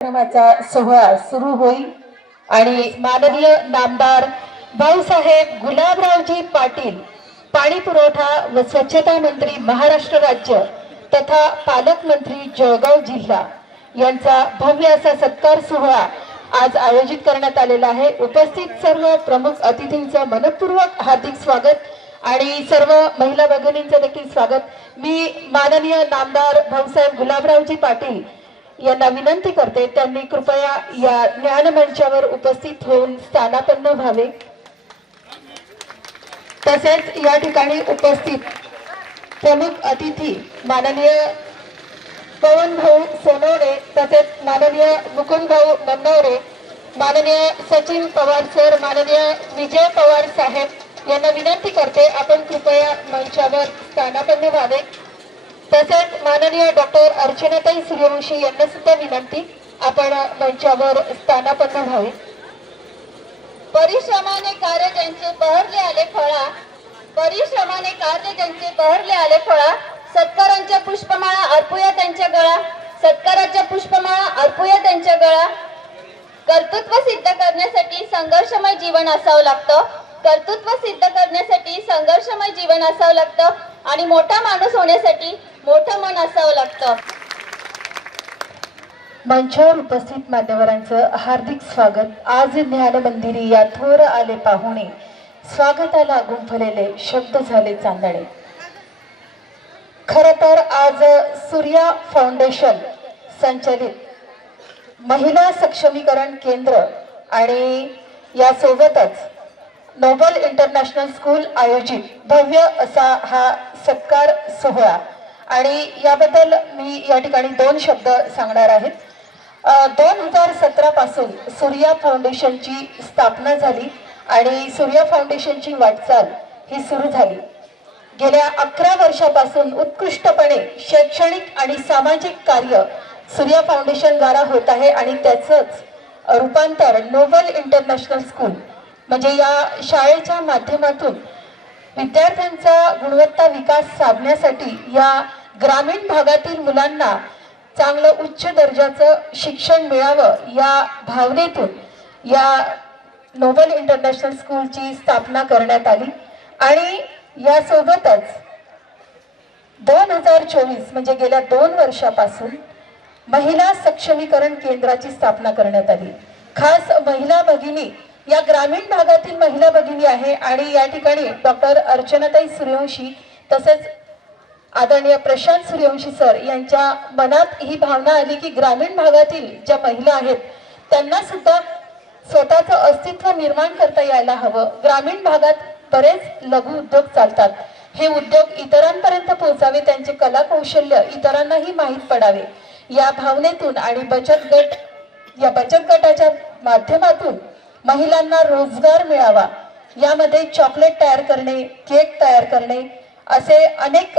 कार्यक्रमाचा सोहळा सुरू होईल आणि माननीय नामदार भाऊसाहेब गुलाबरावजी पाटील पाणी पुरवठा व स्वच्छता मंत्री महाराष्ट्र राज्य तथा पालकमंत्री जळगाव जिल्हा यांचा भव्य असा सत्कार सोहळा आज आयोजित करण्यात आलेला आहे। उपस्थित सर्व प्रमुख अतिथींचं मनपूर्वक हार्दिक स्वागत आणि सर्व महिला भगिनींचं देखील स्वागत। मी माननीय नामदार भाऊसाहेब गुलाबरावजी पाटील यांना विनंती करते त्यांनी कृपया या ज्ञानमंचावर उपस्थित होऊन स्थानापन्न व्हावे। तसेच या ठिकाणी उपस्थित प्रमुख अतिथी माननीय पवन भाऊ सोनवणे तसेच माननीय मुकुंद भाऊ नन्नवरे, माननीय सचिन पवार सर, माननीय विजय पवार साहेब यांना विनंती करते आपण कृपया मंचावर स्थानापन्न व्हावे। तसेच माननीय डॉक्टर अर्चनाताई सूर्यवंशी यांना सुद्धा विनंती आपण मंचावर स्थानापन्न व्हावे। परिश्रमाने कार्य ज्यांचे बहरले आले फळा, परिश्रमाने कार्य ज्यांचे बहरले आले फळा, सत्कारांच्या पुष्पमाळा अर्पूया त्यांच्या गळा, सत्काराच्या पुष्पमाळा अर्पूया त्यांच्या गळा। कर्तृत्व सिद्ध करण्यासाठी संघर्षमय जीवन असावं लागतं, कर्तृत्व सिद्ध करण्यासाठी संघर्षमय जीवन असावं लागतं आणि मोठा माणूस होण्यासाठी मोठं मन असावं लागतं। मंचावर उपस्थित मान्यवरांचं हार्दिक स्वागत। आज ज्ञान मंदिरी या थोर आले पाहुणे, स्वागताला गुंफलेले शब्द झाले चांदणे। खरं तर आज सूर्या फाउंडेशन संचलित महिला सक्षमीकरण केंद्र आणि यासोबतच नोबल इंटरनॅशनल स्कूल आयोजित भव्य असा हा सत्कार सोहळा आणि याबद्दल मी या ठिकाणी दोन शब्द सांगणार आहेत। 2017 पासून सूर्या फाउंडेशनची स्थापना झाली आणि सूर्या फाउंडेशनची वाटचाल ही सुरू झाली। गेल्या 11 वर्षापासून उत्कृष्टपणे शैक्षणिक आणि सामाजिक कार्य सूर्या फाउंडेशन द्वारा होत आहे आणि त्याचंच रूपांतर नोबल इंटरनॅशनल स्कूल म्हणजे या शाळेच्या माध्यमातून विद्यार्थ्यांचा गुणवत्ता विकास साधण्यासाठी या ग्रामीण भागातील मुलांना चांगलं उच्च दर्जाचं शिक्षण मिळावं या भावनेतून या नोबल इंटरनॅशनल स्कूलची स्थापना करण्यात आली आणि यासोबतच 2024 म्हणजे गेल्या 2 वर्षापासून महिला सक्षमीकरण केंद्राची स्थापना करण्यात आली। खास महिला भगिनी या ग्रामीण भागातील महिला भगिनी आहे आणि या ठिकाणी डॉक्टर अर्चनाताई सूर्यवंशी तसेच आदरणीय प्रशांत सूर्यवंशी सर यांच्या मनात ही भावना आली की ग्रामीण भागातील ज्या महिला आहेत त्यांना सुद्धा स्वतःचं अस्तित्व निर्माण करता यायला हवं। ग्रामीण भागात बरेच लघु उद्योग चालतात, हे उद्योग इतरांपर्यंत पोहोचावे, त्यांचे कला कौशल्य इतरांनाही माहीत पडावे या भावनेतून आणि बचत गटाच्या माध्यमातून महिलांना रोजगार मिळावा यामध्ये चॉकलेट तयार करणे, केक तयार करणे असे अनेक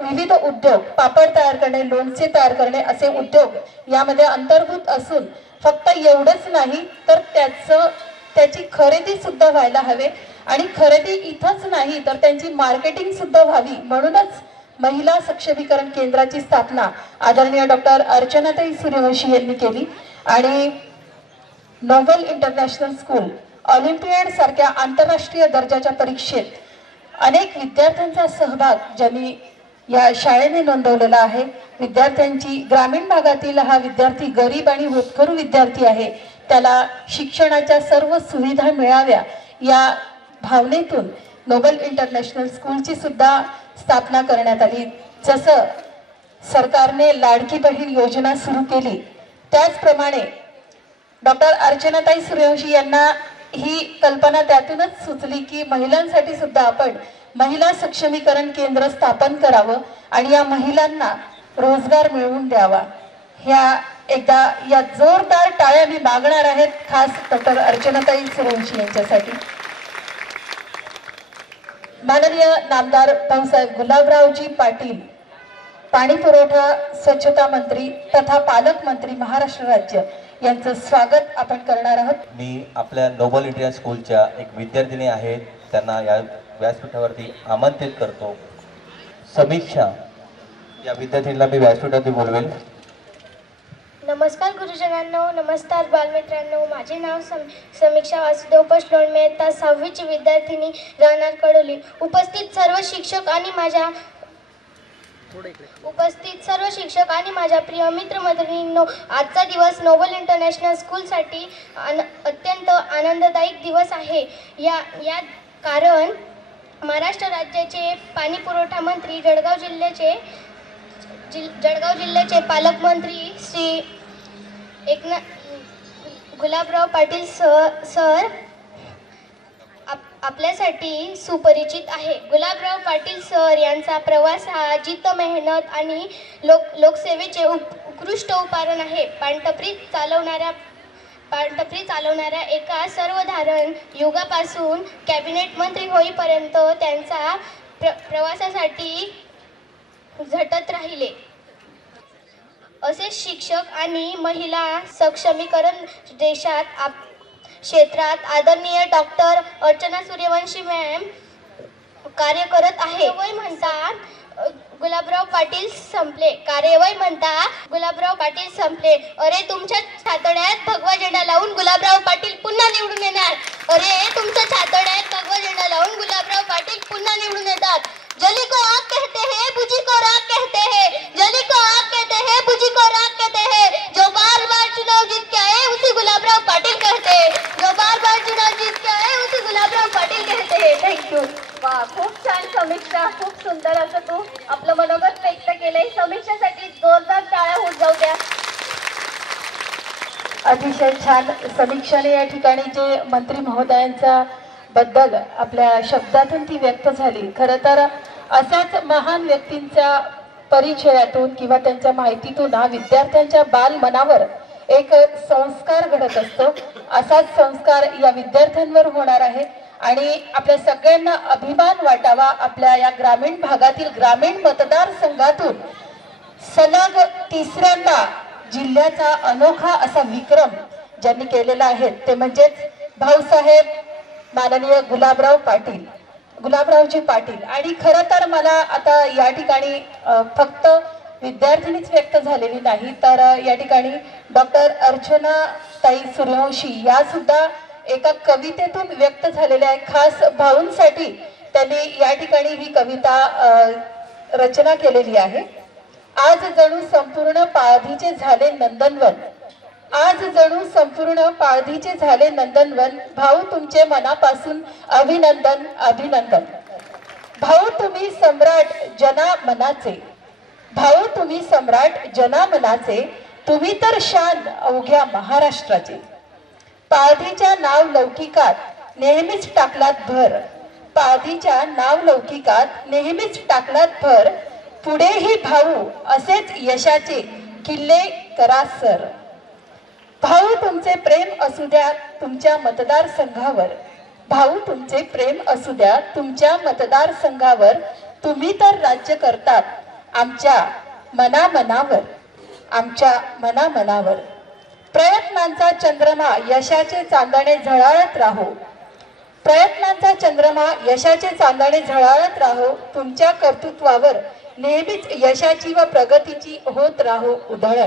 विविध उद्योग, पापड तयार करणे, लोणचे तयार करणे असे उद्योग यामध्ये अंतर्भूत असून फक्त एवढंच नाही तर त्याची खरेदी सुद्धा व्हायला हवे आणि खरेदी इथंच नाही तर त्यांची मार्केटिंग सुद्धा व्हावी, म्हणूनच महिला सक्षमीकरण केंद्राची स्थापना आदरणीय डॉक्टर अर्चनाताई सूर्यवंशी यांनी केली आणि नोबल इंटरनॅशनल स्कूल ऑलिम्पियाड सारख्या आंतरराष्ट्रीय दर्जाच्या परीक्षेत अनेक विद्यार्थ्यांचा सहभाग ज्यांनी या शाळेने नोंदवलेला आहे। विद्यार्थ्यांची ग्रामीण भागातील हा विद्यार्थी गरीब आणि होतकरू विद्यार्थी आहे, त्याला शिक्षणाच्या सर्व सुविधा मिळाव्या या भावनेतून नोबल इंटरनॅशनल स्कूलची सुद्धा स्थापना करण्यात आली। जसं सरकारने लाडकी बहीण योजना सुरू केली त्याचप्रमाणे डॉक्टर अर्चनाताई सूर्यवंशी यांना ही कल्पना त्यातूनच सुचली की महिलांसाठी सुद्धा आपण महिला सक्षमीकरण केंद्र स्थापन करावं आणि या महिलांना रोजगार मिळवून द्यावा। ह्या एकदा या जोरदार टाळ्या मी मागणार आहेत खास डॉक्टर अर्चनाताई सूर्यवंशी यांच्यासाठी। माननीय नामदार भाऊसाहेब गुलाबरावजी पाटील पाणी पुरवठा स्वच्छता मंत्री तथा पालकमंत्री महाराष्ट्र राज्य यांचं स्वागत आपण करणार आहोत। मी आपल्या नोबल इंडियन स्कूलच्या एक विद्यार्थिनी आहेत, त्यांना या व्यासपीठावरती आमंत्रित करतो। समीक्षा या विद्यार्थ्यांना मी व्यासपीठावरती बोलवेल। नमस्कार गुरुजनांनो, नमस्कार बालमित्रांनो. माझे नाव समीक्षा वासुदेव पशलोण, मी इयत्ता 6वीची विद्यार्थिनी, राहणार कडोली. उपस्थित सर्व शिक्षक आणि माझ्या प्रिय मित्रमैत्रिणींनो, आजचा दिवस नोबल इंटरनॅशनल स्कूलसाठी अत्यंत आनंददायक दिवस आहे. या कारण महाराष्ट्र राज्याचे पाणी पुरवठा मंत्री, जळगाव जिल्ह्याचे पालकमंत्री श्री गुलाबराव पाटील सर आपल्यासाठी सुपरिचित आहे. गुलाबराव पाटील सर यांचा प्रवास हा जिद्द, मेहनत आणि लोकसेवेचे उत्कृष्ट उदाहरण आहे. पाणटपरी चालवणाऱ्या एका सर्वसाधारण युगापासून कॅबिनेट मंत्री होईपर्यंत त्यांचा प्रवासासाठी झटत राहिले. असे शिक्षक आणि महिला सक्षमीकरण क्षेत्रात आदरणीय डॉक्टर अर्चना सूर्यवंशी मॅम कार्य करत आहे. कार्यवय म्हणतात गुलाबराव पाटील संपले. अरे तुमच्या छातड्यात भगवा झेंडा लावून गुलाबराव पाटील पुन्हा निवडून येणार. जली को आग कहते हैं, बुझी को राग कहते हैं. जली को आग कहते हैं, बुझी को राग कहते हैं. जो बार बार चुनाव जीत के आए उसे गुलाबराव पाटील कहते हैं. थँक्यू. वा, खूप छान समीक्षा, खूप सुंदर असं तू आपलं मनोगत व्यक्त केलंय. समीक्षेसाठी जोरदार टाळ्या होत जाऊ द्या. अतिशय छान समीक्षाने या ठिकाणी जे मंत्री महोदयांचा बद्दल आपल्या शब्दातून ती व्यक्त झाली. खरं तर अशाच महान व्यक्तींच्या परिचयातून किंवा त्यांच्या माहितीतून विद्यार्थ्यांच्या बाल मनावर एक संस्कार घडत असतो. असाच संस्कार या विद्यार्थ्यांवर होणार आहे आणि आपल्या सगळ्यांना अभिमान वाटावा. आपल्या या ग्रामीण भागातील ग्रामीण मतदारसंघातून सलग तिसऱ्यांदा जिल्ह्याचा अनोखा असा विक्रम ज्यांनी केलेला आहे ते म्हणजेच भाऊसाहेब माननीय गुलाबरावजी पाटील. आणि खरं तर मला आता या ठिकाणी फक्त विद्यार्थिनीच व्यक्त झालेली नाही, तर या ठिकाणी डॉक्टर अर्चना ताई सूर्यवंशी या सुद्धा एका कवितेतून व्यक्त झालेल्या आहे. खास भाऊंसाठी त्यांनी या ठिकाणी ही कविता रचना केलेली आहे. आज जणू संपूर्ण पाळधीचे झाले नंदनवन. भाऊ तुमचे मनापासून अभिनंदन. भाऊ तुम्ही सम्राट जना मनाचे. तुम्ही तर शान अवघ्या महाराष्ट्राचे. पाळधीच्या नाव लौकिकात नेहमीच टाकलात भर. पुढेही भाऊ असेच यशाचे किल्ले करा सर. भाऊ तुमचे प्रेम असू द्या तुमच्या मतदारसंघावर. तुम्ही तर राज्य करतात आमच्या मनामनावर. प्रयत्नांचा चंद्रमा यशाचे चांदणे झळाळत राहो. तुमच्या कर्तृत्वावर नेहमीच यशाची व प्रगतीची होत राहो उधळण.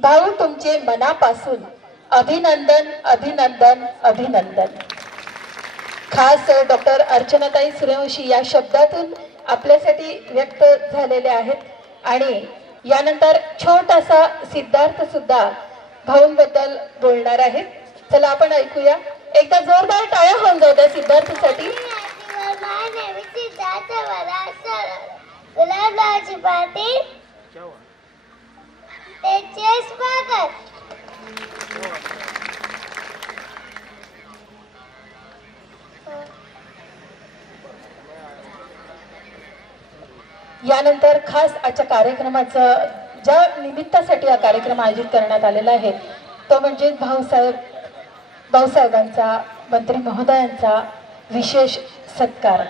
भाऊ तुमचे मनापासून अभिनंदन. खास डॉक्टर अर्चनाताई सूर्यवंशी या शब्दातून आपल्यासाठी व्यक्त झालेले आहेत. आणि यानंतर छोटासा सिद्धार्थ सुद्धा भाऊंबद्दल बोलणार आहेत. चला आपण ऐकूया. एकदा जोरदार टाळ्या होऊन जाऊ द्या सिद्धार्थसाठी. गुलाबरावजी पाटील त्याचे स्वागत. यानंतर खास आजच्या कार्यक्रमाचं ज्या निमित्तासाठी हा कार्यक्रम आयोजित करण्यात आलेला आहे तो म्हणजे भाऊसाहेबांचा, मंत्री महोदयांचा विशेष सत्कार.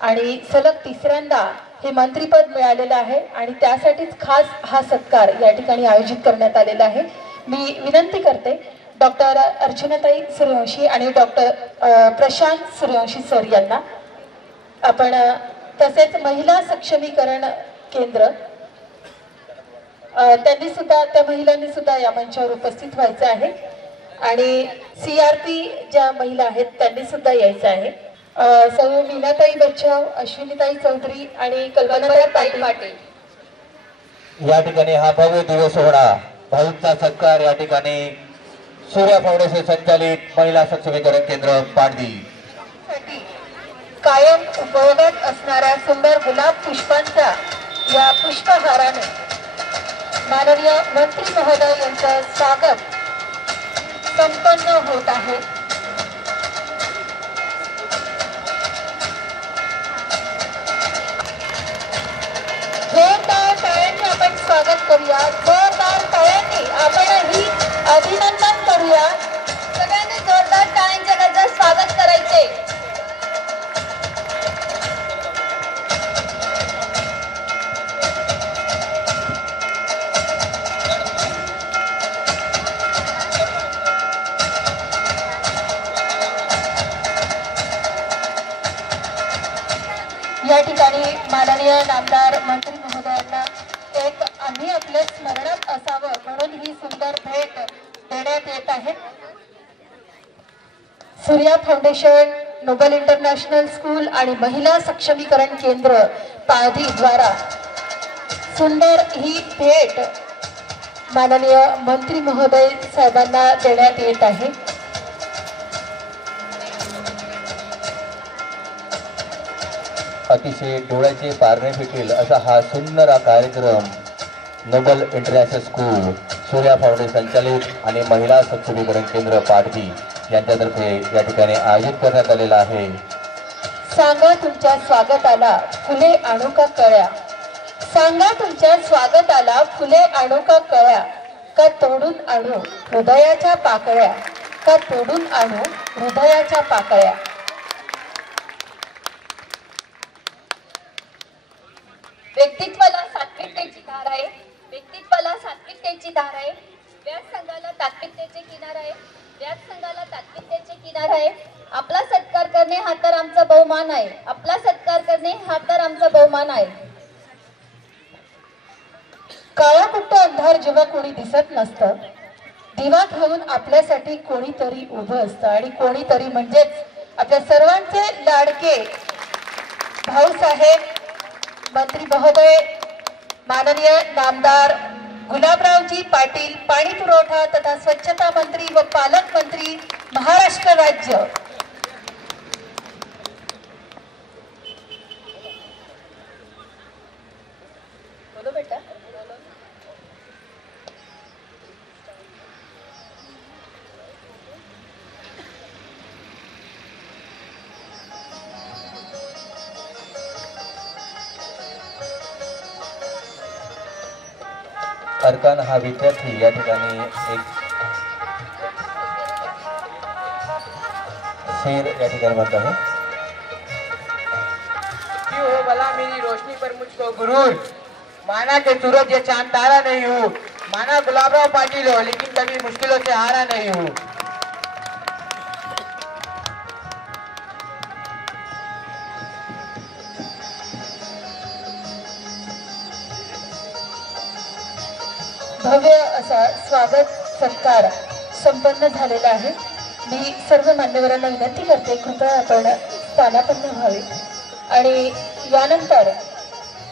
आणि सलग तिसऱ्यांदा हे मंत्रीपद मिळालेलं आहे आणि त्यासाठीच खास हा सत्कार या ठिकाणी आयोजित करण्यात आलेला आहे. मी विनंती करते डॉक्टर अर्चनाताई सूर्यवंशी आणि डॉक्टर प्रशांत सूर्यवंशी सर यांना आपण तसेच महिला सक्षमीकरण केंद्र त्यांनी सुद्धा, त्या महिलांनी सुद्धा या मंचावर उपस्थित व्हायचं आहे आणि CRP ज्या महिला आहेत त्यांनी सुद्धा यायचं आहे. सौ मीनाताई बच्चाव, अश्विनीताई चौधरी आणि कल्पनाताई पाटील. या ठिकाणी हा भव्य दिवस सोहळा, भाऊचा सत्कार या ठिकाणी सूर्या फाउंडेशन संचालित महिला सक्षमीकरण केंद्र पाडदी कायम उपयोगात असणाऱ्या सुंदर गुलाब पुष्पांच्या या पुष्पहाराने माननीय मंत्री महोदय यांचं स्वागत संपन्न होत आहे. जोरदार टाळ्यांनी आपण स्वागत करूया. जोरदार टाळ्यांनी आपणही अभिनंदन करूया. सगळ्यांनी जोरदार टाळ्यांच्या गजरात स्वागत करायचे. या ठिकाणी माननीय नामदार मंत्री महोदयांना एक आम्ही आपल्या स्मरणात असावं म्हणून ही सुंदर भेट देण्यात येत आहे. Surya foundation, noble international school आणि महिला सक्षमीकरण केंद्र पाळधी द्वारा सुंदर ही भेट माननीय मंत्री महोदय साहेबांना देण्यात येत आहे. अतिशय डोळ्याचे पारणे फिटेल असा हा सुंदर कार्यक्रम noble international school, Surya foundation संचालित आणि महिला सक्षमीकरण केंद्र पाडदी यांच्यातर्फे या ठिकाणी आयोजित करण्यात आलेला आहे. सांगा तुमच्या स्वागताला फुले आणू का कळ्या, सांगा तुमच्या स्वागताला फुले आणू का कळ्या, का तोडून आणू हृदयाच्या पाकळ्या, का तोडून आणू हृदयाच्या पाकळ्या. व्यक्तित्वाला सात्विकतेची धार आहे, व्यक्तित्वाला सात्विकतेची धार आहे. व्यासंगाला तात्विकतेचे किनार आहे, व्यासंगाला तात्विकतेचे किनार आहे. आपला सत्कार करणे हा तर आमचा बहुमान आहे, आपला सत्कार करणे हा तर आमचा बहुमान आहे. काळा कुट्ट अंधार जेव्हा कोणी दिसत नसतं, दिवा घेऊन आपल्यासाठी कोणीतरी उभं असतं आणि कोणीतरी म्हणजेच आपल्या सर्वांचे लाडके भाऊसाहेब मंत्री महोदय माननीय नामदार गुलाबरावजी पाटील, पाणी पुरवठा तथा स्वच्छता मंत्री व पालकमंत्री महाराष्ट्र राज्य. बोलो बेटा. अरकान हा विद्यार्थी या ठिकाणी एक शेर या ठिकाणी म्हणत आहे. क्यों हो भला मेरी रोशनी पर मुझको गुरूर, माना के सूरज ये चांद तारा नहीं हूँ, माना गुलाबराव पाटिल हो लेकिन कभी मुश्किलों से हारा नहीं हूँ. भव्य असा स्वागत सत्कार संपन्न झालेला आहे. मी सर्व मान्यवरांना विनंती करते कृपया आपण स्थानापन्न व्हावे आणि यानंतर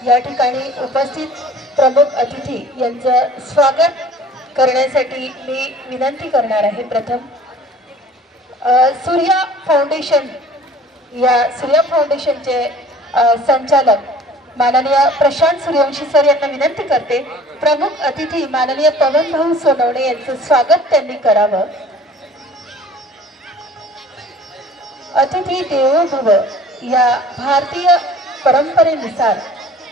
या ठिकाणी उपस्थित प्रमुख अतिथी यांचं स्वागत करण्यासाठी मी विनंती करणार आहे. प्रथम सूर्या फाउंडेशन, या सूर्या फाउंडेशनचे संचालक माननीय प्रशांत सूर्यवंशी सर यांना विनंती करते प्रमुख अतिथी माननीय पवन भाऊ सोनवणे यांचं स्वागत त्यांनी करावं. अतिथी देवो भव या भारतीय परंपरेनुसार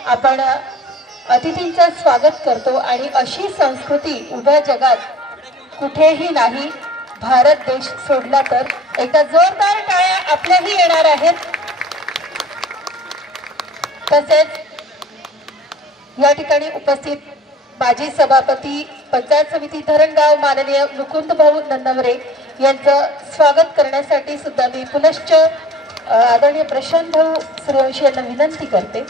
आपण अतिथींचं स्वागत करतो आणि अशी संस्कृती उभ्या जगात कुठेही नाही, भारत देश सोडला तर. एका जोरदार टाळ्या आपल्याही येणार आहेत. तसेच या ठिकाणी उपस्थित माजी सभापती पंचायत समिती धरणगाव माननीय मुकुंद भाऊ नन्नवरे यांचं स्वागत करण्यासाठी सुद्धा मी पुनश्च आदरणीय प्रशांत भाऊ सूर्यवंशी यांना विनंती करते.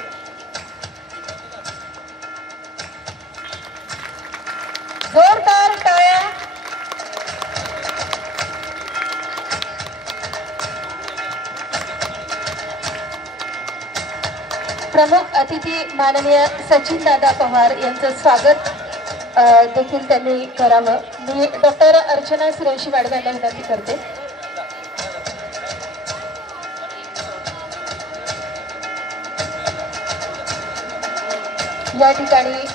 प्रमुख अतिथी माननीय सचिन दादा पवार यांचं स्वागत देखील त्यांनी करावं. मी डॉक्टर अर्चना सुरेशी मॅडम यांना विनंती करते. या ठिकाणी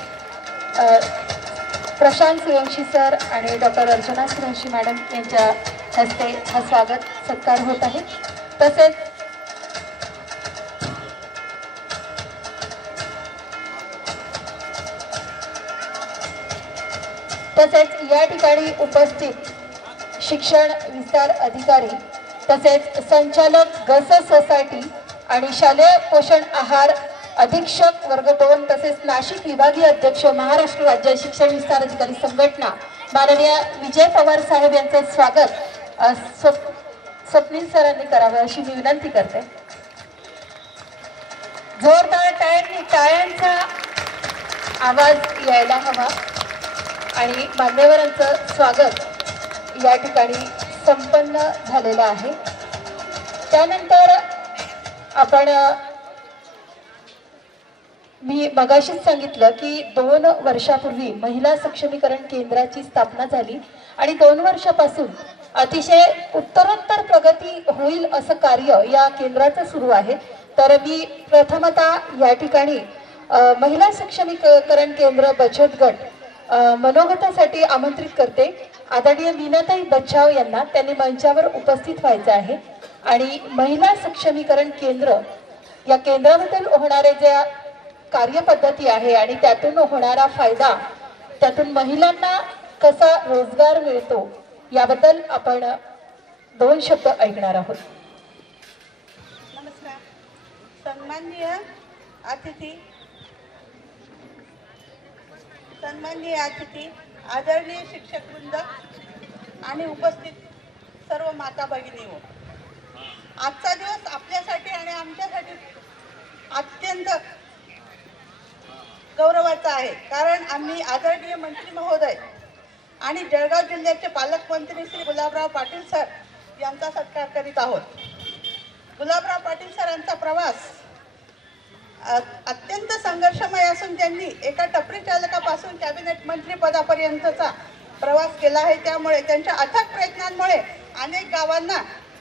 प्रशांत सूर्यवंशी सर आणि डॉक्टर अर्चना सूर्यवंशी मॅडम यांच्या हस्ते हा स्वागत सत्कार होत आहे. तसेच या ठिकाणी उपस्थित शिक्षण विस्तार अधिकारी तसेच संचालक गस सोसायटी आणि शालेय पोषण आहार अधीक्षक वर्ग 2 तसेच नाशिक विभागीय अध्यक्ष महाराष्ट्र राज्य शिक्षण विस्तार अधिकारी संघटना माननीय विजय पवार साहेब यांचं स्वागत स्वप्नील सरांनी करावं अशी मी विनंती करते. जोरदार टाळ्यांचा आवाज यायला हवा आणि मान्यवरांचं स्वागत या ठिकाणी संपन्न झालेलं आहे. त्यानंतर आपण मी मगाशीच सांगितलं की 2 वर्षापूर्वी महिला सक्षमीकरण केंद्राची स्थापना झाली आणि 2 वर्षापासून अतिशय उत्तरोत्तर प्रगती होईल असं कार्य या केंद्राचं सुरू आहे. तर मी प्रथमतः या ठिकाणी महिला सक्षमीकरण केंद्र बचत गट मनोगतासाठी आमंत्रित करते आदरणीय मीनाताई बच्चाव यांना. त्यांनी मंचावर उपस्थित व्हायचं आहे आणि महिला सक्षमीकरण केंद्र या केंद्राबद्दल होणारे ज्या कार्यपद्धती आहे आणि त्यातून होणारा फायदा, त्यातून महिलांना कसा रोजगार मिळतो याबद्दल आपण 2 शब्द ऐकणार आहोत. नमस्कार. सन्माननीय अतिथी, आदरणीय शिक्षक वृंद आणि उपस्थित सर्व माता भगिनींनो, आजचा दिवस आपल्यासाठी आणि आमच्यासाठी अत्यंत गौरवाचा आहे. कारण आम्ही आदरणीय मंत्री महोदय आणि जळगाव जिल्ह्याचे पालकमंत्री श्री गुलाबराव पाटील सर यांचा सत्कार करीत आहोत. गुलाबराव पाटील सरांचा प्रवास अत्यंत संघर्षमय असून त्यांनी एका टपरी चालकापासून कॅबिनेट मंत्री पदापर्यंतचा प्रवास केला आहे. त्यामुळे त्यांच्या अथक प्रयत्नांमुळे अनेक गावांना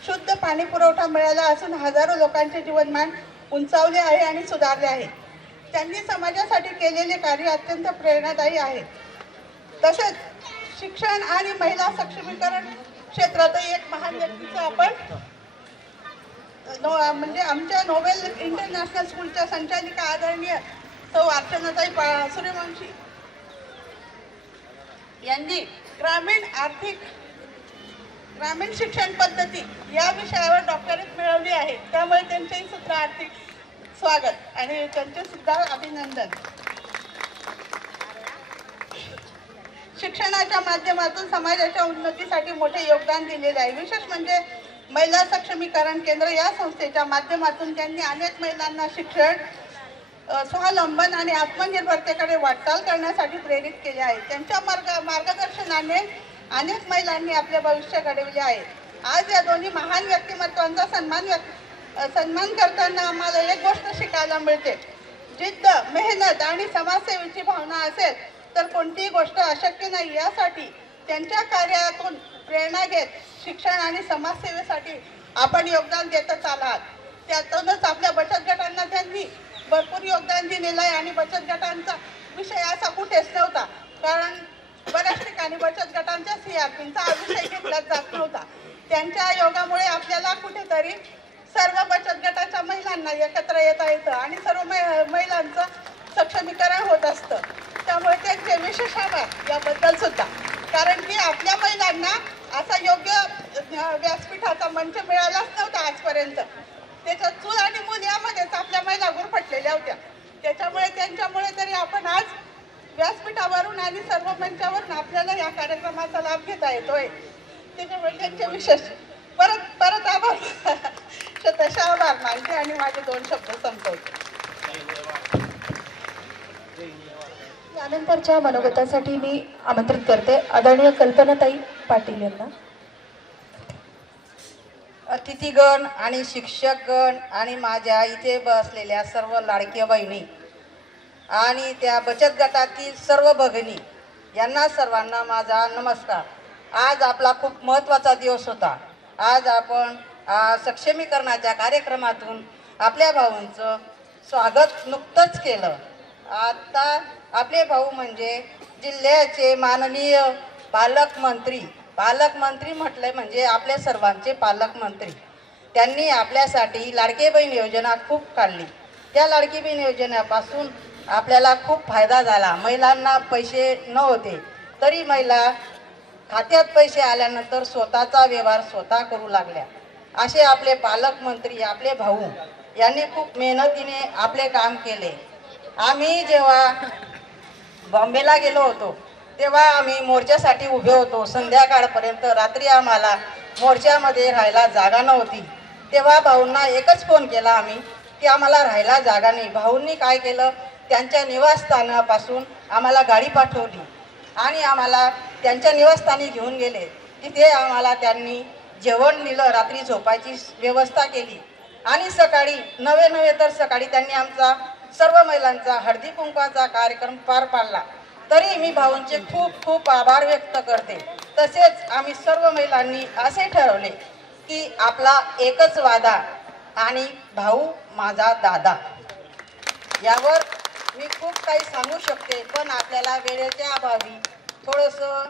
शुद्ध पाणी पुरवठा मिळाला असून हजारो लोकांचे जीवनमान उंचावले आहे आणि सुधारले आहे. त्यांनी समाजासाठी केलेले कार्य अत्यंत प्रेरणादायी आहे. तसेच शिक्षण आणि महिला सक्षमीकरण क्षेत्रातही एक महान व्यक्तीचं आपण म्हणजे आमच्या नोबेल इंटरनॅशनल स्कूलच्या संचालिका आदरणीय सौ अर्चनाताई सूर्यवंशी यांनी ग्रामीण शिक्षण पद्धती या विषयावर डॉक्टरेट मिळवली आहे. त्यामुळे त्यांचेही सुद्धा आर्थिक स्वागत आणि त्यांचे सुद्धा अभिनंदन. शिक्षणाच्या माध्यमातून समाजाच्या उन्नतीसाठी मोठे योगदान दिलेले आहे. विशेष म्हणजे महिला सक्षमीकरण केंद्र या संस्थेच्या माध्यमातून त्यांनी अनेक महिलांना शिक्षण, स्वावलंबन आणि आत्मनिर्भरतेकडे वाटचाल करण्यासाठी प्रेरित केले आहे. त्यांच्या मार्गदर्शनाने अनेक महिलांनी आपले भविष्य घडविले आहे. आज या दोन्ही महान व्यक्तिमत्वांचा सन्मान करताना आम्हाला एक गोष्ट शिकायला मिळते. जिद्द, मेहनत आणि समाजसेवेची भावना असेल तर कोणतीही गोष्ट अशक्य नाही. यासाठी त्यांच्या कार्यातून प्रेरणा घेत शिक्षण आणि समाजसेवेसाठी आपण योगदान देतच आलात. त्यातूनच आपल्या बचत गटांना त्यांनी भरपूर योगदान दिलेलं आहे आणि बचत गटांचा विषय असा कुठेच नव्हता. कारण बऱ्याच ठिकाणी बचत गटांच्या CRPचा हा विषय घेतला जात नव्हता. त्यांच्या योगामुळे आपल्याला कुठेतरी सर्व बचत गटाच्या महिलांना एकत्र येता येतं आणि सर्व महिलांचं सक्षमीकरण होत असतं. त्यामुळे त्यांचे विशेष आभार याबद्दल सुद्धा. कारण की आपल्या महिलांना असा योग्य व्यासपीठाचा मंच मिळालाच नव्हता आजपर्यंत. त्याच्यात चूल आणि मूल यामध्येच आपल्या महिला गुरफटलेल्या होत्या. त्याच्यामुळे त्यांच्यामुळे तरी आपण आज व्यासपीठावरून आणि सर्व मंचावरून आपल्याला या कार्यक्रमाचा लाभ घेता येतोय. त्याच्यामुळे त्यांचे विशेष परत आभार शतशः आभार मानते आणि माझे 2 शब्द संपवते. यानंतरच्या मनोगतासाठी मी आमंत्रित करते आदरणीय कल्पनाताई पाटील यांना. अतिथीगण आणि शिक्षकगण आणि माझ्या इथे बसलेल्या सर्व लाडक्या बहिणी आणि त्या बचत गटातील सर्व भगिनी यांना सर्वांना माझा नमस्कार. आज आपला खूप महत्त्वाचा दिवस होता. आज आपण सक्षमीकरणाच्या कार्यक्रमातून आपल्या भाऊंचं स्वागत नुकतंच केलं. आता आपले भाऊ म्हणजे जिल्ह्याचे माननीय पालकमंत्री म्हटले म्हणजे आपल्या सर्वांचे पालकमंत्री. त्यांनी आपल्यासाठी लाडकी बहीण योजना खूप काढली. त्या लाडकी बहीण योजनेपासून आपल्याला खूप फायदा झाला. महिलांना पैसे नव्हते तरी महिला खात्यात पैसे आल्यानंतर स्वतःचा व्यवहार स्वतः करू लागल्या. असे आपले पालकमंत्री आपले भाऊ यांनी खूप मेहनतीने आपले काम केले. आम्ही जेव्हा बॉम्बेला गेलो होतो तेव्हा आम्ही मोर्चासाठी उभे होतो. संध्याकाळपर्यंत रात्री आम्हाला मोर्चामध्ये राहायला जागा नव्हती. तेव्हा भाऊंना एकच फोन केला आम्ही की आम्हाला राहायला जागा नाही. भाऊंनी काय केलं, त्यांच्या निवासस्थानापासून आम्हाला गाडी पाठवली आणि आम्हाला त्यांच्या निवासस्थानी घेऊन गेले. तिथे आम्हाला त्यांनी जेवण दिलं, रात्री झोपायची व्यवस्था केली आणि सकाळी नवे तर सकाळी त्यांनी आमचा सर्व महिलांचा हळदी कुंकवाचा कार्यक्रम पार पाडला. तरी मी भाऊंचे खूप खूप आभार व्यक्त करते. तसेच आम्ही सर्व महिलांनी असे ठरवले की आपला एकच वादा आणि भाऊ माझा दादा. यावर मी खूप काही सांगू शकते पण आपल्याला वेळेच्या अभावी थोडंसं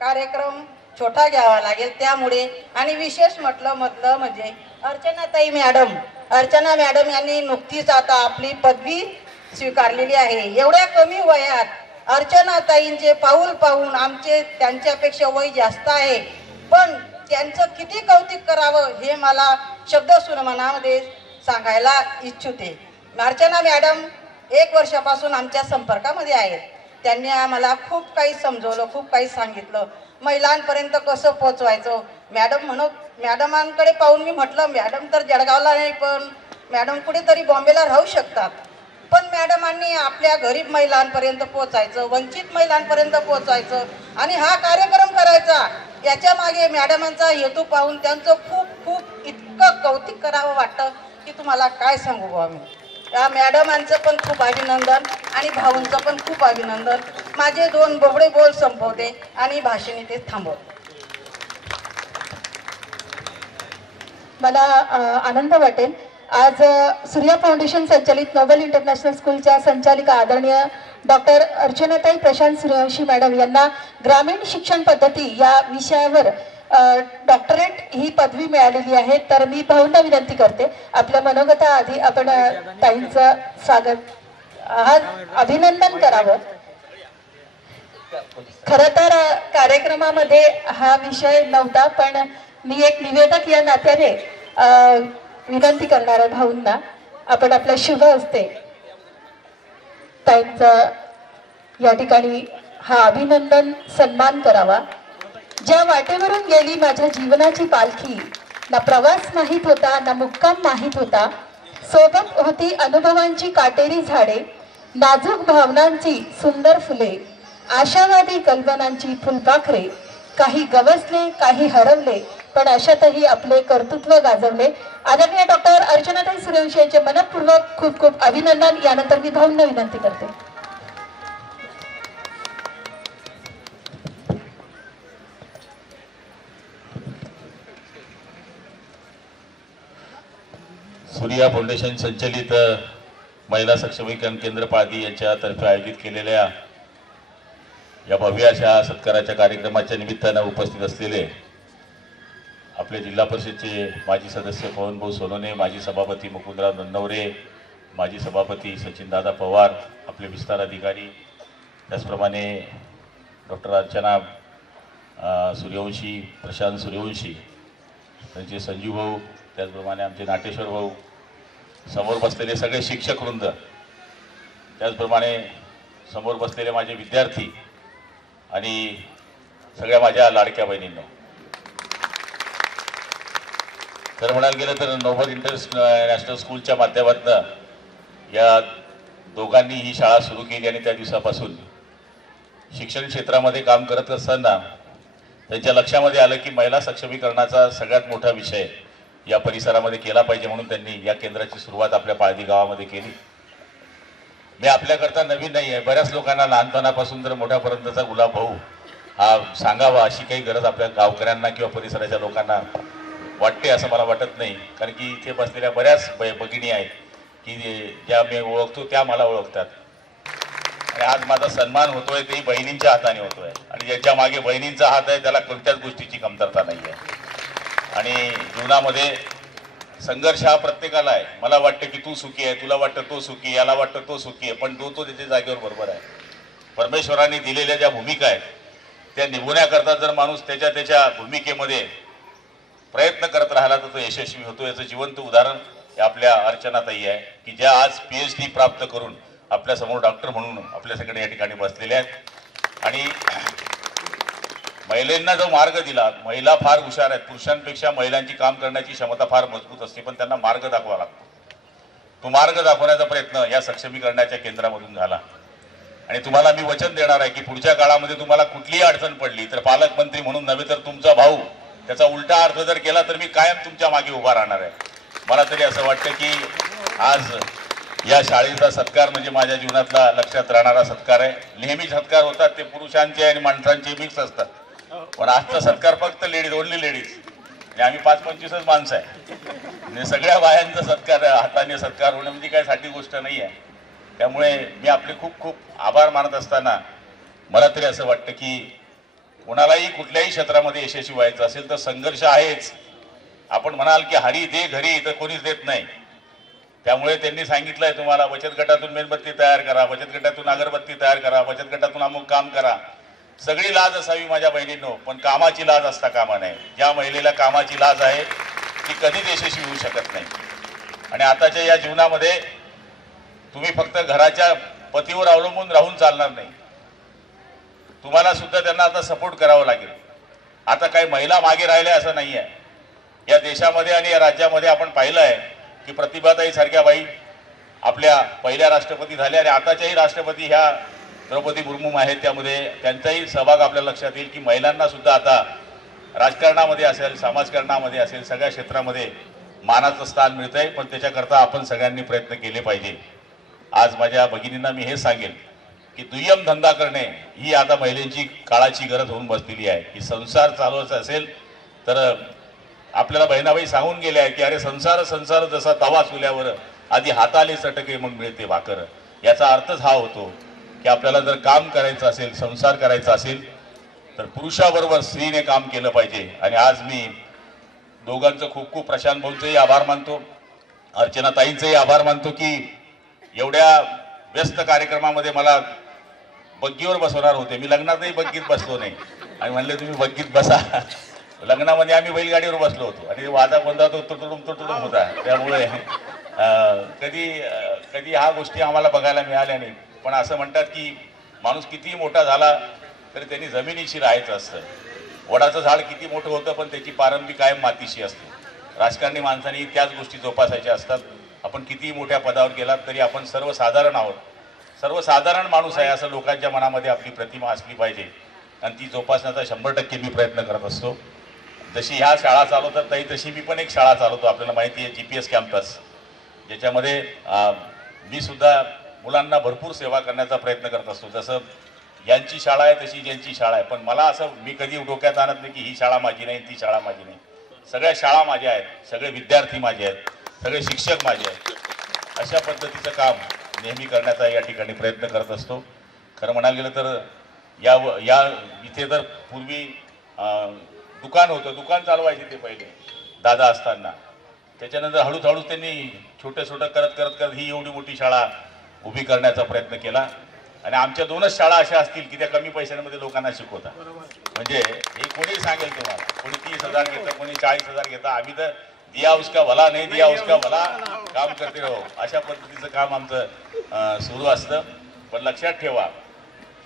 कार्यक्रम छोटा घ्यावा लागेल. त्यामुळे आणि विशेष म्हटलं म्हणजे अर्चना मॅडम यांनी नुकतीच आता आपली पदवी स्वीकारलेली आहे. एवढ्या कमी वयात अर्चनाताईंचे पाऊल पाहून आमचे त्यांच्यापेक्षा वय जास्त आहे पण त्यांचं किती कौतुक करावं हे मला शब्दसुमनामध्ये सांगायला इच्छिते. अर्चना मॅडम 1 वर्षापासून आमच्या संपर्कामध्ये आहेत. त्यांनी आम्हाला खूप काही समजवलं, खूप काही सांगितलं. महिलांपर्यंत कसं पोचवायचं. मॅडमांकडे पाहून मी म्हटलं मॅडम तर जळगावला नाही पण मॅडम कुठेतरी बॉम्बेला राहू शकतात. पण मॅडमांनी आपल्या गरीब महिलांपर्यंत पोचायचं, वंचित महिलांपर्यंत पोचायचं आणि हा कार्यक्रम करायचा. याच्या मागे मॅडमांचा हेतू पाहून त्यांचं खूप खूप इतकं कौतुक करावं वाटतं की तुम्हाला काय सांगू बुवा मी. या मॅडमांचं पण खूप अभिनंदन आणि भाऊंचं पण खूप अभिनंदन. माझे 2 बोबडे बोल संपवते आणि भाषण इथे थांबवते. मला आनंद वाटेल आज सूर्या फाउंडेशन संचालित नोबल इंटरनॅशनल स्कूलच्या संचालिका आदरणीय डॉक्टर अर्चनाताई प्रशांत सूर्यवंशी मॅडम यांना ग्रामीण शिक्षण पद्धती या विषयावर डॉक्टरेट ही पदवी मिळालेली आहे. तर मी भाऊंना विनंती करते आपल्या मनोगताआधी आपण ताईंचं अभिनंदन करावं. खरं तर कार्यक्रमामध्ये हा विषय नव्हता पण मी एक निवेदक या नात्याने विनंती करणार आहे भाऊंना आपण आपल्या शुभ हस्ते ताईंचा या ठिकाणी हा अभिनंदन सन्मान करावा. ज्या वाटेवरून गेली माझ्या जीवनाची पालखी, ना प्रवास माहीत होता ना मुक्काम माहीत होता. सोबत होती अनुभवांची काटेरी झाडे, नाजूक भावनांची सुंदर फुले, आशावादी कल्पनांची फुलपाखरे. काही गवसले काही हरवले पण अशातही आपले कर्तृत्व गाजवले. आदरणीय डॉक्टर अर्चनाताई सूर्यवंशी यांचे मनपूर्वक खूप खूप अभिनंदन. यानंतर मी भाऊंना विनंती करते. सूर्या फाउंडेशन संचलित महिला सक्षमीकरण केंद्र पाळगी यांच्यातर्फे आयोजित केलेल्या या भव्य अशा सत्काराच्या कार्यक्रमाच्या निमित्तानं उपस्थित असलेले आपले जिल्हा परिषदचे माजी सदस्य पवनभाऊ सोनोने, माजी सभापती मुकुंदराव नन्नवरे, माजी सभापती सचिनदादा पवार, आपले विस्तार अधिकारी, त्याचप्रमाणे डॉक्टर अर्चना सूर्यवंशी, प्रशांत सूर्यवंशी, त्यांचे संजीव भाऊ, त्याचप्रमाणे आमचे नाटेश्वर भाऊ, समोर बसलेले सगळे शिक्षक वृंद, त्याचप्रमाणे समोर बसलेले माझे विद्यार्थी आणि सगळ्या माझ्या लाडक्या बहिणींनो. तर म्हणायला गेलं तर नोबल इंटरनॅशनल स्कूलच्या माध्यमातून या दोघांनी ही शाळा सुरू केली आणि त्या दिवसापासून शिक्षण क्षेत्रामध्ये काम करत असताना त्यांच्या लक्षामध्ये आलं की महिला सक्षमीकरणाचा सगळ्यात मोठा विषय या परिसरामध्ये केला पाहिजे म्हणून त्यांनी या केंद्राची सुरुवात आपल्या पाळदी गावामध्ये केली. मी आपल्याकरता नवीन नाही आहे, बऱ्याच लोकांना लहानपणापासून तर मोठ्यापर्यंतचा गुलाब भाऊ हा सांगावा अशी काही गरज आपल्या गावकऱ्यांना किंवा परिसराच्या लोकांना वाटते असं मला वाटत नाही. कारण की इथे बसलेल्या बऱ्याच भगिनी आहेत की ज्या मी ओळखतो त्या मला ओळखतात. आणि आज माझा सन्मान होतोय तेही बहिणींच्या हाताने होतोय. आणि ज्याच्या मागे बहिणींचा हात आहे त्याला कोणत्याच गोष्टीची कमतरता नाही आहे. आणि जीवनामध्ये संघर्ष हा प्रत्येकाला आहे. मला वाटतं की तू सुखी आहे, तुला वाटतं तो सुखी, याला वाटतं तो सुखी आहे, पण तो त्याच्या जागेवर बरोबर आहे. परमेश्वरांनी दिलेल्या ज्या भूमिका आहेत त्या निभवण्याकरता जर माणूस त्याच्या भूमिकेमध्ये प्रयत्न करत राहिला तर तो यशस्वी होतो. याचं जिवंत उदाहरण आपल्या अर्चनाताई आहे की ज्या आज PhD प्राप्त करून आपल्यासमोर डॉक्टर म्हणून आपल्याकडे या ठिकाणी बसलेल्या आहेत. आणि महिलांना जो मार्ग दिला, महिला फार हुशार आहेत, पुरुषांपेक्षा महिलांची काम करण्याची क्षमता फार मजबूत असते, पण त्यांना मार्ग दाखवा लागतो. तो मार्ग दाखवण्याचा प्रयत्न या सक्षमीकरणाच्या केंद्रामधून झाला. आणि तुम्हाला मी वचन देणार आहे की पुढच्या काळामध्ये तुम्हाला कुठलीही अडचण पडली तर पालकमंत्री म्हणून नव्हे तर तुमचा भाऊ त्याचा उलटा अर्थ जर केला तर मी कायम तुमच्या मागे उभा राहणार आहे. मला तरी असं वाटतं की आज या शाळेचा सत्कार म्हणजे माझ्या जीवनातला लक्षात राहणारा सत्कार आहे. नेहमी सत्कार होतात ते पुरुषांचे आणि माणसांचे मिक्स असतात, पण आजचा सत्कार फक्त लेडीज, ओनली लेडीज. आणि आम्ही 5-25च माणसं आहे म्हणजे सगळ्या बायांचा सत्कार हाताने सत्कार होणं म्हणजे काय साधी गोष्ट नाही आहे. त्यामुळे मी आपले खूप खूप आभार मानत असताना मला तरी असं वाटतं की कोणालाही कुठल्याही क्षेत्रामध्ये यशस्वी व्हायचं असेल तर संघर्ष आहेच. आपण म्हणाल की हरी दे घरी तर कोणीच देत नाही. त्यामुळे त्यांनी सांगितलंय तुम्हाला बचत गटातून मेणबत्ती तयार करा, बचत गटातून अगरबत्ती तयार करा, बचत गटातून अमुक काम करा. सगळी लाज असावी माझ्या बहिणींनो, पण कामाची लाज असता कामा नये. ज्या महिलेला कामाची लाज आहे ती कधीच यशस्वी होऊ शकत नाही. आणि आताच्या या जीवनामध्ये तुम्ही फक्त घराच्या पतीवर अवलंबून राहून चालणार नाही, तुम्हाला सुद्धा त्यांना आता सपोर्ट करावा लागेल. आता काही महिला मागे राहिल्या असं नाही आहे. या देशामध्ये आणि या राज्यामध्ये आपण पाहिलं आहे की प्रतिभाताई सारख्या बाई आपल्या पहिल्या राष्ट्रपती झाल्या आणि आताच्याही राष्ट्रपती ह्या द्रौपदी मुर्मू आहेत. त्यामध्ये त्यांचाही सहभाग आपल्या लक्षात येईल की महिलांना सुद्धा आता राजकारणामध्ये असेल, समाजकारणामध्ये असेल, सगळ्या क्षेत्रामध्ये मानाचं स्थान मिळतंय. पण त्याच्याकरता आपण सगळ्यांनी प्रयत्न केले पाहिजे. आज माझ्या भगिनींना मी हे सांगेन की दुय्यम धंदा करणे ही आता महिलांची काळाची गरज होऊन बसलेली आहे. की संसार चालवायचा असेल तर आपल्याला बहिणाबाई सांगून गेल्या आहे की अरे संसार संसार जसा तवा चुल्यावर आधी हाताले चटके मग मिळते भाकर. याचा अर्थच हा होतो की आपल्याला जर काम करायचं असेल, संसार करायचा असेल तर पुरुषाबरोबर स्त्रीने काम केलं पाहिजे. आणि आज मी दोघांचं खूप खूप प्रशांत भाऊंचंही आभार मानतो, अर्चनाताईंचंही आभार मानतो की एवढ्या व्यस्त कार्यक्रमामध्ये मला बग्गीवर बसवणार होते. मी लग्नातही बग्गीत बसलो नाही आणि म्हणले तुम्ही बग्गीत बसा. लग्नामध्ये आम्ही बैलगाडीवर बसलो होतो आणि वादा गोंधळ तो तुटुडूम होता. त्यामुळे कधी ह्या गोष्टी आम्हाला बघायला मिळाल्या नाही. पण असं म्हणतात की माणूस कितीही मोठा झाला तरी त्यांनी जमिनीशी राहायचं असतं. वडाचं झाड किती मोठं होतं पण त्याची पारंबी कायम मातीशी असते. राजकारणी माणसांनी त्याच गोष्टी जोपासायच्या असतात. आपण कितीही मोठ्या पदावर गेलात तरी आपण सर्वसाधारण आहोत, सर्वसाधारण माणूस आहे असं लोकांच्या मनामध्ये आपली प्रतिमा असली पाहिजे आणि ती जोपासण्याचा 100% मी प्रयत्न करत असतो. जशी ह्या शाळा चालवतात ताई तशी मी पण एक शाळा चालवतो. आपल्याला माहिती आहे GPS कॅम्पस, ज्याच्यामध्ये मी सुद्धा मुलांना भरपूर सेवा करण्याचा प्रयत्न करत असतो. जसं यांची शाळा आहे तशी ज्यांची शाळा आहे. पण मला असं मी कधी डोक्यात आणत नाही की ही शाळा माझी नाही, ती शाळा माझी नाही. सगळ्या शाळा माझ्या आहेत, सगळे विद्यार्थी माझे आहेत, सगळे शिक्षक माझे आहेत. अशा पद्धतीचं काम नेहमी करण्याचा या ठिकाणी प्रयत्न करत असतो. खरं म्हणायला गेलं तर या इथे तर पूर्वी दुकान होतं, दुकान चालवायचे ते पहिले दादा असताना. त्याच्यानंतर हळूहळू त्यांनी छोटं करत ही एवढी मोठी शाळा उभी करण्याचा प्रयत्न केला. आणि आमच्या 2च शाळा अशा असतील की त्या कमी पैशांमध्ये लोकांना शिकवतात. म्हणजे हे कोणी सांगेल तुम्हाला, कोणी 30,000 घेतं, कोणी 40,000 घेतं. आम्ही तर दिया उसका भला नाही दिया उसका भला काम करते राहो अशा पद्धतीचं काम आमचं सुरू असतं. पण लक्षात ठेवा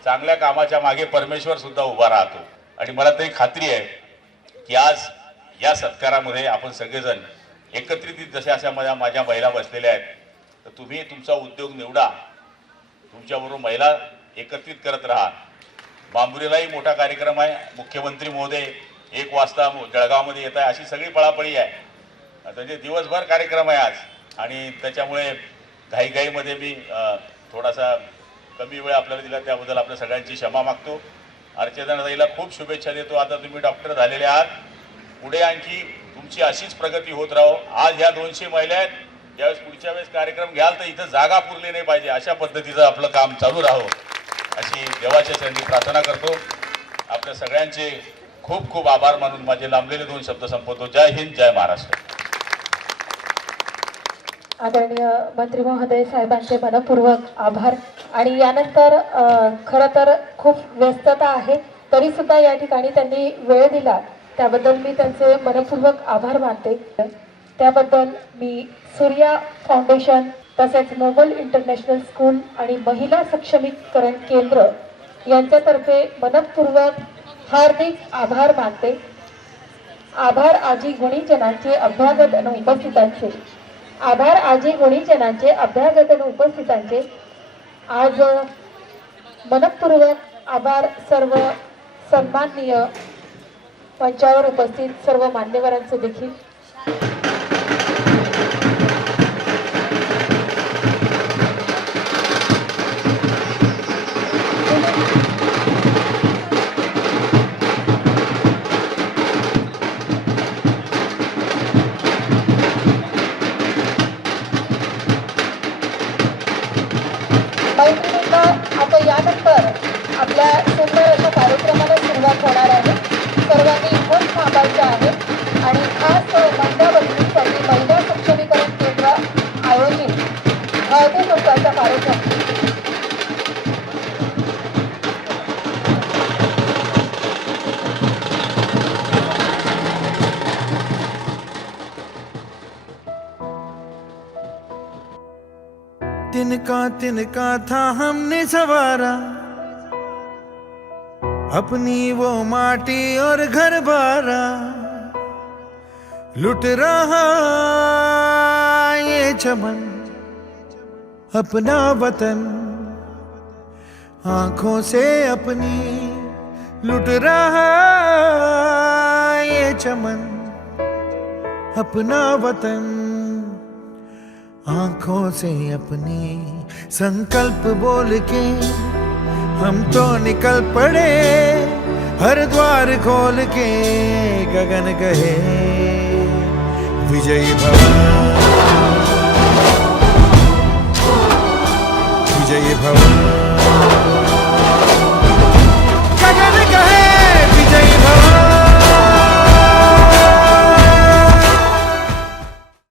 चांगल्या कामाच्या मागे परमेश्वर सुद्धा उभा राहतो. आणि मला तरी खात्री आहे की आज या सत्कारामध्ये आपण सगळेजण एकत्रित जशा अशा माझ्या महिला बसलेल्या आहेत तर तुम्ही तुमचा उद्योग निवडा, तुमच्याबरोबर महिला एकत्रित करत राहा. बांबुरीलाही मोठा कार्यक्रम आहे. मुख्यमंत्री महोदय 1 वाजता जळगावमध्ये येत आहे. अशी सगळी पळापळी आहे. आता जे दिवसभर कार्यक्रम आहे आज आणि त्याच्यामुळे घाईघाईमध्ये मी थोडासा कमी वेळ आपल्याला दिला त्याबद्दल आपल्या सगळ्यांची क्षमा मागतो. अर्चनाताईला खूप शुभेच्छा देतो. आता तुम्ही डॉक्टर झालेले आहात, पुढे आणखी तुमची अशीच प्रगती होत राहो. आज ह्या 200 महिला आहेत, ज्यावेळेस पुढच्या वेळेस कार्यक्रम घ्याल तर इथं जागा पुरली नाही पाहिजे अशा पद्धतीचं आपलं काम चालू राहो अशी देवाच्या चरणी प्रार्थना करतो. आपल्या सगळ्यांचे खूप खूप आभार मानून माझे लांबलेले 2 शब्द संपवतो. जय हिंद, जय महाराष्ट्र. आदरणीय मंत्री महोदय साहेबांचे मनपूर्वक आभार. आणि यानंतर खरं तर खूप व्यस्तता आहे तरी सुद्धा या ठिकाणी त्यांनी वेळ दिला त्याबद्दल मी त्यांचे मनपूर्वक आभार मानते. त्याबद्दल मी सूर्या फाउंडेशन तसेच नोबल इंटरनॅशनल स्कूल आणि महिला सक्षमीकरण केंद्र यांच्यातर्फे मनपूर्वक हार्दिक आभार मानते. आभार आजी गुणीजनांचे अभ्यागत आणि उपस्थितांचे. आभार आजी गुणीजनांचे अभ्यागत आणि उपस्थितांचे. आज मनपूर्वक आभार सर्व सन्माननीय मंचावर उपस्थित सर्व मान्यवरांचे देखील. मैत्रिणींना आता यानंतर आपल्या सुंदर अशा कार्यक्रमाला सुरुवात होणार आहे. सर्वांनी इथून थांबायचं आहे आणि खास महिला भगिनींसाठी महिला सक्षमीकरण केंद्र आयोजित हळदी कुंकवाचा कार्यक्रम. तिनका था हमने सवारा अपनी वो माटी और घर बारा, लुट रहा ये चमन अपना वतन आंखों से अपनी, लुट रहा ये चमन अपना वतन आंखों से अपनी. संकल्प बोल के हम तो निकल पड़े, हर द्वार खोल के गगन कहे विजयी भव, विजयी भव.